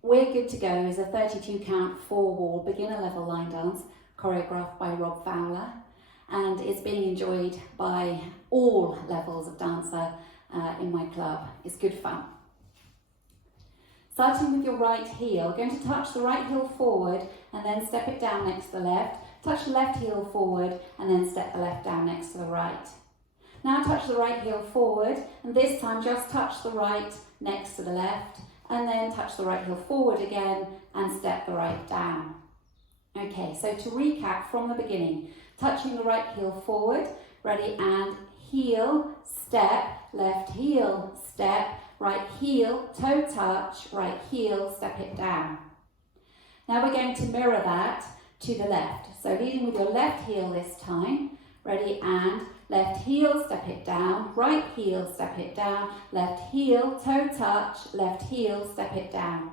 We're Good to Go is a 32 count 4-wall beginner level line dance choreographed by Rob Fowler, and it's being enjoyed by all levels of dancer in my club. It's good fun. Starting with your right heel, going to touch the right heel forward and then step it down next to the left. Touch the left heel forward and then step the left down next to the right. Now touch the right heel forward, and this time just touch the right next to the left, and then touch the right heel forward again and step the right down. Okay, so to recap from the beginning, touching the right heel forward, ready, and heel, step, left heel, step, right heel, toe touch, right heel, step it down. Now we're going to mirror that to the left. So leading with your left heel this time, ready, and left heel, step it down, right heel, step it down, left heel, toe touch, left heel, step it down.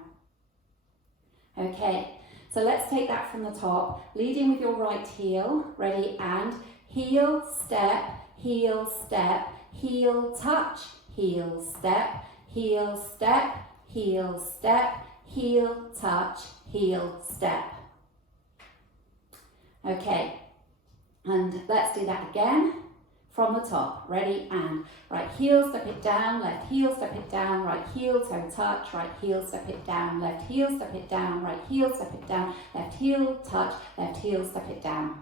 Okay, so let's take that from the top, leading with your right heel, ready, and heel, step, heel, touch, heel, step, heel, step, heel, step, heel, touch, heel, step. Okay, and let's do that again from the top. Ready, and right heel, step it down, left heel, step it down, right heel, toe touch, right heel, step it down, left heel, step it down, right heel, step it down, left heel, touch, left heel, step it down.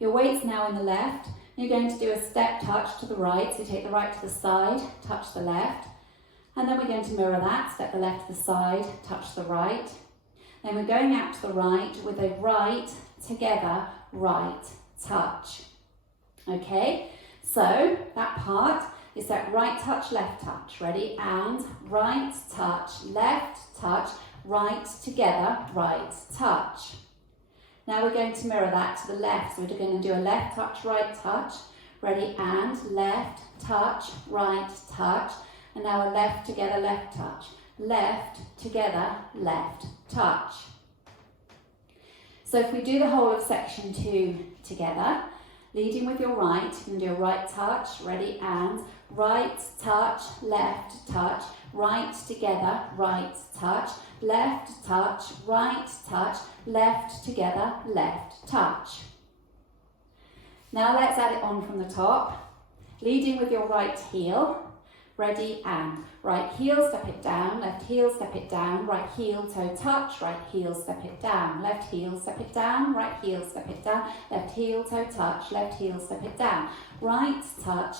Your weight's now in the left. You're going to do a step touch to the right, so take the right to the side, touch the left, and then we're going to mirror that, step the left to the side, touch the right. Then we're going out to the right with a right, together, right, touch. Okay, so that part is that right touch, left touch. Ready, and right touch, left touch, right together, right touch. Now we're going to mirror that to the left. So we're going to do a left touch, right touch. Ready, and left touch, right touch. And now a left together, left touch. Left together, left touch. So if we do the whole of section 2 together, leading with your right, you can do a right touch, ready, and right touch, left touch, right together, right touch, left touch, right touch, left together, left touch. Now let's add it on from the top, leading with your right heel, ready, and right heel, step it down, left heel, step it down, right heel, toe touch, right heel, step it down, left heel, step it down, right heel, step it down, left heel, toe touch, left heel, step it down, right touch,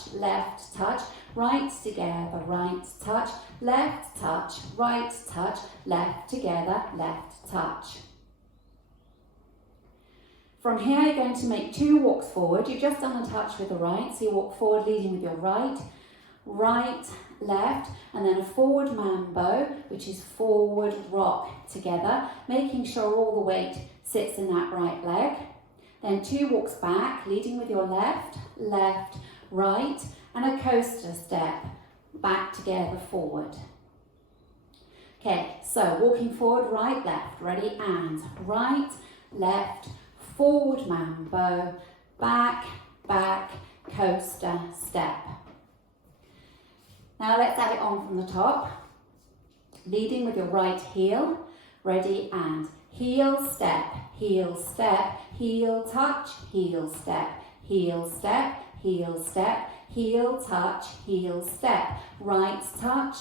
right together, right touch, left touch, right touch, left together, left touch. From here you're going to make 2 walks forward. You've just done a touch with the right, so you walk forward leading with your right, right, left, and then a forward mambo, which is forward rock together, making sure all the weight sits in that right leg. Then 2 walks back, leading with your left, left, right, and a coaster step, back together, forward. Okay, so walking forward, right, left, ready, and right, left, forward mambo, back, back, coaster step. Now let's add it on from the top, leading with your right heel, ready, and heel, step, heel touch, heel step, heel step, heel step, heel touch, heel step, right touch,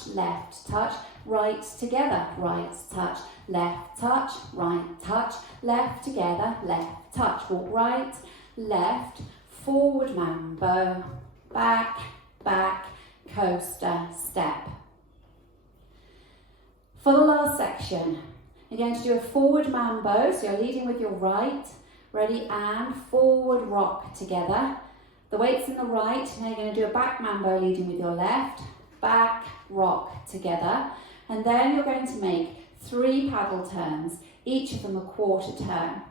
right together, right touch, left together, left touch. Walk right, left, forward mambo, back, back, coaster step. For the last section, you're going to do a forward mambo, so you're leading with your right, ready, and forward rock together. The weight's in the right, now you're going to do a back mambo leading with your left, back, rock together, and then you're going to make 3 paddle turns, each of them a quarter turn.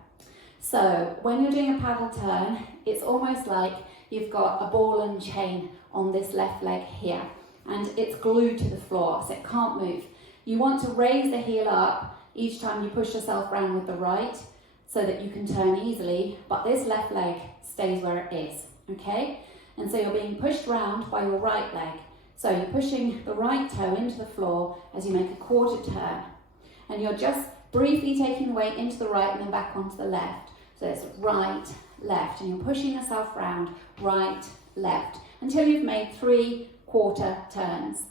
So when you're doing a paddle turn, it's almost like you've got a ball and chain on this left leg here, and it's glued to the floor, so it can't move. You want to raise the heel up each time you push yourself around with the right, so that you can turn easily, but this left leg stays where it is, okay? And so you're being pushed round by your right leg. So you're pushing the right toe into the floor as you make a quarter turn. and you're just briefly taking the weight into the right and then back onto the left. So it's right, left, and you're pushing yourself round, right, left, until you've made 3 quarter turns.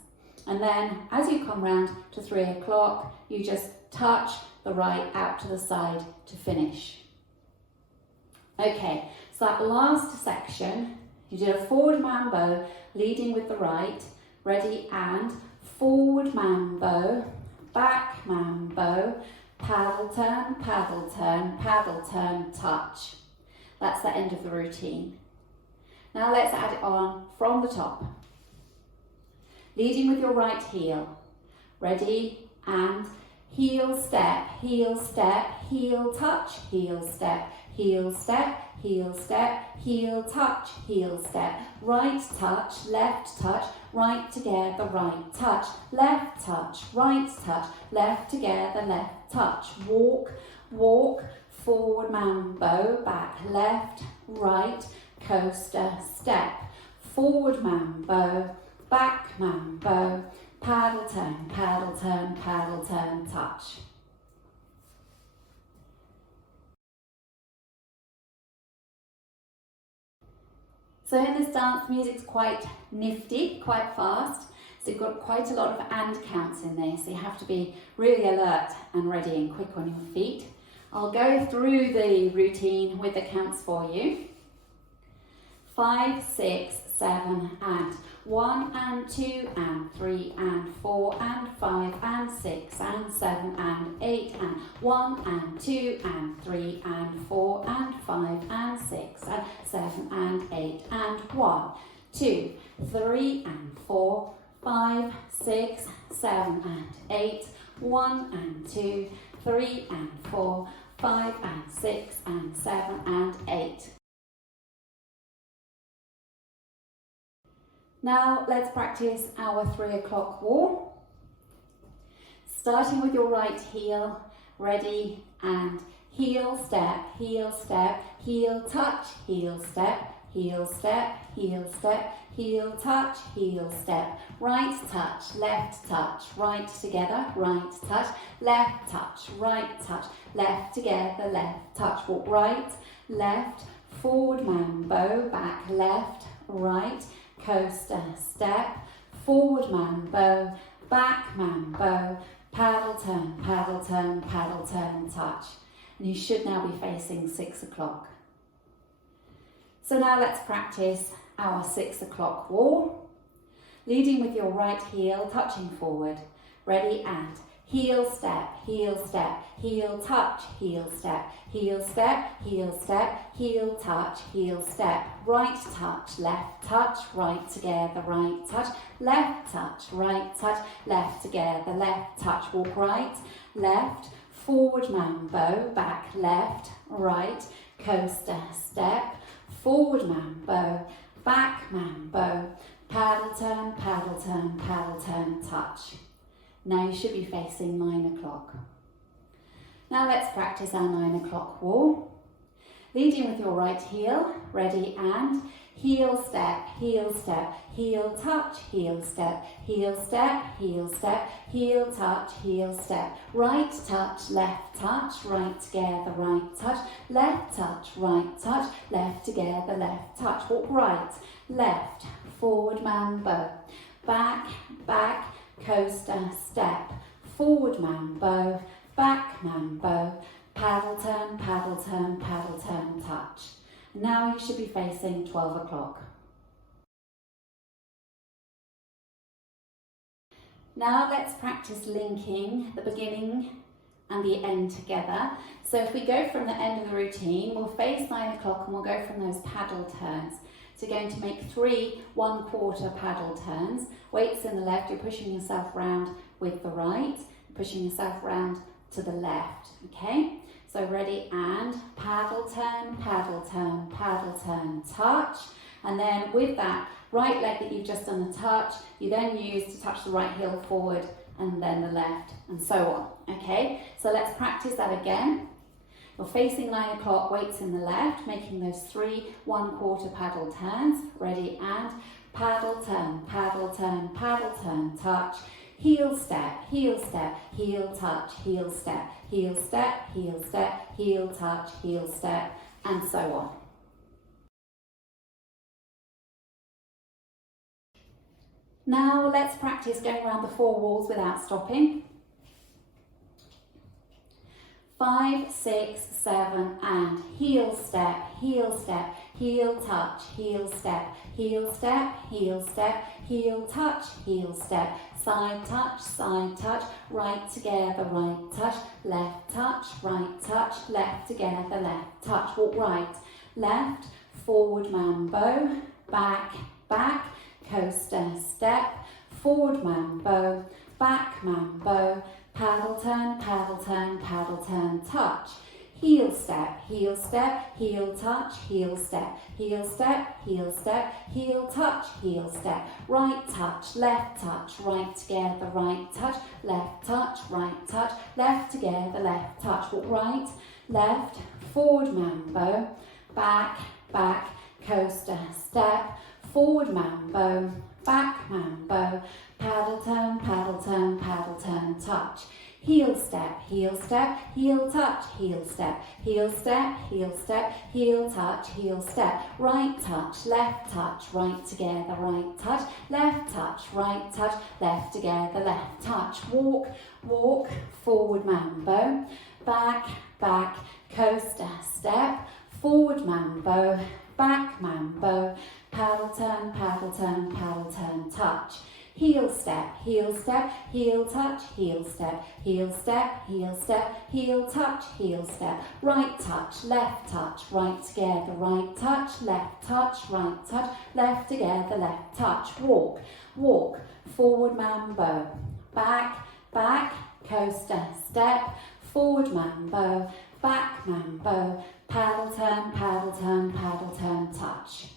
And then as you come round to 3 o'clock, you just touch the right out to the side to finish. Okay, so that last section, you did a forward mambo, leading with the right, ready, and forward mambo, back mambo, paddle turn, paddle turn, paddle turn, touch. That's the end of the routine. Now let's add it on from the top. Leading with your right heel, ready, and heel step, heel touch, heel step, heel step, heel step, heel touch, heel step, right touch, right together, right touch, left together, left touch, walk, walk, forward mambo, back left, right, coaster, step, forward mambo, back mambo, paddle turn, paddle turn, paddle turn, touch. So in this dance, music's quite nifty, quite fast. So you've got quite a lot of and counts in there. So you have to be really alert and ready and quick on your feet. I'll go through the routine with the counts for you. 5, 6, 7, and 1 and 2 and 3 and 4 and 5 and 6 and 7 and 8 and 1 and 2 and 3 and 4 and 5 and 6 and 7 and 8 and 1, 2, 3 and 4, 5, 6, 7 and 8, 1 and 2, 3 and 4, 5 and 6 and 7 and 8. Now let's practice our 3 o'clock wall. Starting with your right heel, ready, and heel step, heel touch, heel step, heel step, heel step, heel touch, heel step, right touch, right together, right touch, left together, left touch, walk right, left, forward mambo, back left, right, coaster, step, forward mambo, back mambo, paddle turn, paddle turn, paddle turn, touch. And you should now be facing 6 o'clock. So now let's practice our 6 o'clock wall. Leading with your right heel, touching forward, ready, and heel step, heel touch, heel step, heel touch, heel step, right touch, right together, right touch, left together, left touch, walk right, left, forward mambo, back left, right, coaster, step, forward mambo, back mambo, paddle turn, paddle turn, paddle turn, touch. Now you should be facing 9 o'clock. Now let's practice our 9 o'clock wall. Leading with your right heel, ready, and heel step, heel touch, heel step, heel touch, heel step, right touch, right together, right touch, left together, left touch, walk right, left, forward mambo, back, coaster, step, forward mambo, back mambo, paddle turn, touch. Now you should be facing 12 o'clock. Now let's practice linking the beginning and the end together. So if we go from the end of the routine, we'll face 9 o'clock and we'll go from those paddle turns. So you're going to make 3 1/4 paddle turns. Weights in the left, you're pushing yourself round with the right, pushing yourself round to the left, okay? So ready, and paddle turn, touch. And then with that right leg that you've just done the touch, you then use to touch the right heel forward and then the left, and so on, okay? So let's practice that again. You're facing 9 o'clock, weights in the left, making those 3 1/4 paddle turns. Ready, and paddle turn, touch, heel step, heel step, heel touch, heel step, heel step, heel step, heel touch, heel step, and so on. Now let's practice going around the 4 walls without stopping. 5, 6, 7, and heel step, heel step, heel touch, heel step, heel step, heel step, heel touch, heel step, side touch, right together, right touch, right touch, left together, left touch, walk right, left, forward mambo, back, back, coaster step, forward mambo, back mambo, paddle turn, touch, heel step, heel touch, heel step, heel step, heel touch, heel step, right touch, right together, right touch, right touch, left together, left touch, walk right, left, forward mambo, back, back, coaster step, forward mambo, back mambo, paddle turn, touch, heel step, heel touch, heel step, heel touch, heel step, right touch, right together, right touch, right touch, left together, left touch, walk, forward mambo, back, coaster step, forward mambo, back mambo, paddle turn, touch, heel step, heel touch, heel step, heel touch, heel step, right touch, right together, right touch, right touch, left together, left touch, walk, forward mambo, back, coaster step, forward mambo, back mambo, paddle turn, touch.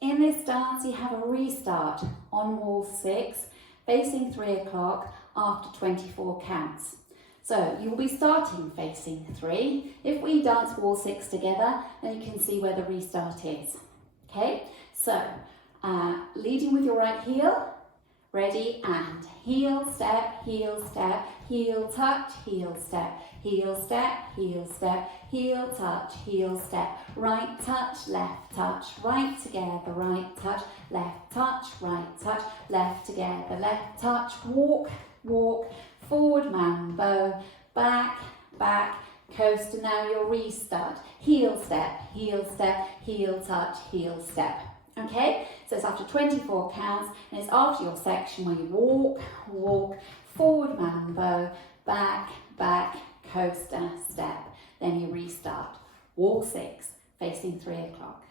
In this dance, you have a restart on wall 6, facing 3 o'clock after 24 counts. So you'll be starting facing 3. If we dance wall 6 together, then you can see where the restart is. Okay, so leading with your right heel, ready, and heel step, heel touch, heel step, heel touch, heel step, right touch, right together, right touch, right touch, left together, left touch, walk, forward mambo, back, coaster, now your restart, heel step, heel touch, heel step. Okay, so it's after 24 counts, and it's after your section where you walk, forward mambo, back, coaster step, then you restart. Wall 6, facing 3 o'clock.